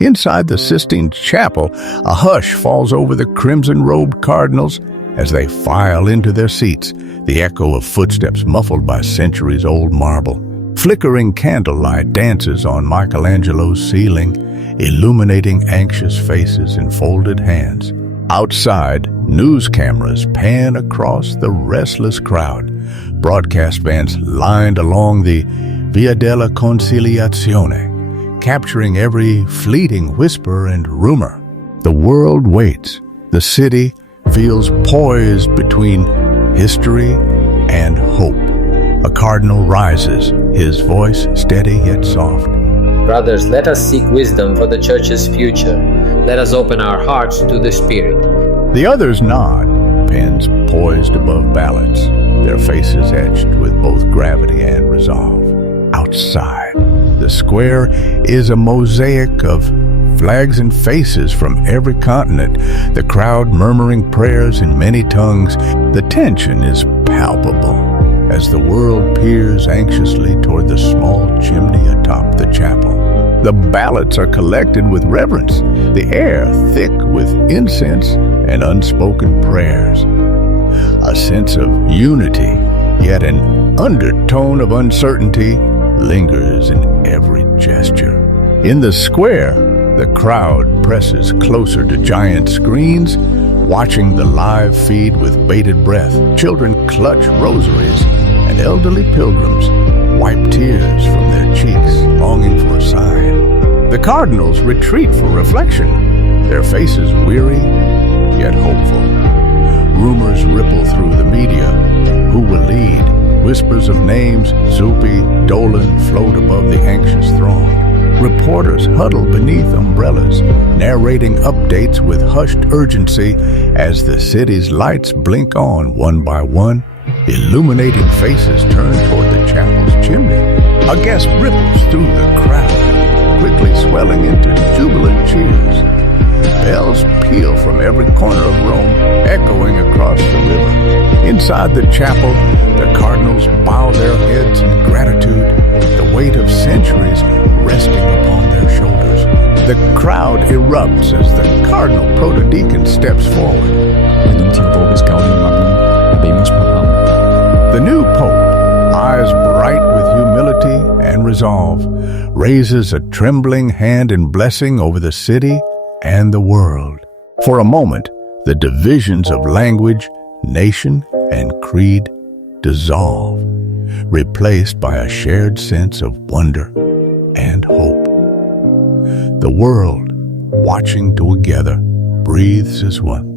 Inside the Sistine Chapel, a hush falls over the crimson-robed cardinals as they file into their seats, the echo of footsteps muffled by centuries-old marble. Flickering candlelight dances on Michelangelo's ceiling, illuminating anxious faces and folded hands. Outside, news cameras pan across the restless crowd. Broadcast vans lined along the Via della Conciliazione, capturing every fleeting whisper and rumor. The world waits. The city feels poised between history and hope. A cardinal rises, his voice steady yet soft. Brothers, let us seek wisdom for the Church's future. Let us open our hearts to the Spirit. The others nod, pens poised above ballots, their faces etched with both gravity and resolve. Outside, the square is a mosaic of flags and faces from every continent, the crowd murmuring prayers in many tongues. The tension is palpable as the world peers anxiously toward the small chimney atop the chapel. The ballots are collected with reverence, the air thick with incense and unspoken prayers. A sense of unity, yet an undertone of uncertainty, lingers in every gesture. In the square, the crowd presses closer to giant screens, watching the live feed with bated breath. Children clutch rosaries, and elderly pilgrims wipe tears from their cheeks, longing for a sign. The cardinals retreat for reflection, their faces weary, yet hopeful. Rumors ripple through the media. Who will lead? Whispers of names, Zuppi, Dolan, float above the anxious throng. Reporters huddle beneath umbrellas, narrating updates with hushed urgency as the city's lights blink on one by one. Illuminating faces turn toward the chapel's chimney. A guest ripples through the crowd, quickly swelling into jubilant cheers. Bells peal from every corner of Rome, echoing across the river. Inside the chapel, the cardinals bow their heads in gratitude, the weight of centuries resting upon their shoulders. The crowd erupts as the cardinal protodeacon steps forward. Habemus Papam. The new pope, eyes bright with humility and resolve, raises a trembling hand in blessing over the city and the world. For a moment, the divisions of language, nation, and creed dissolve, replaced by a shared sense of wonder and hope. The world, watching together, breathes as one.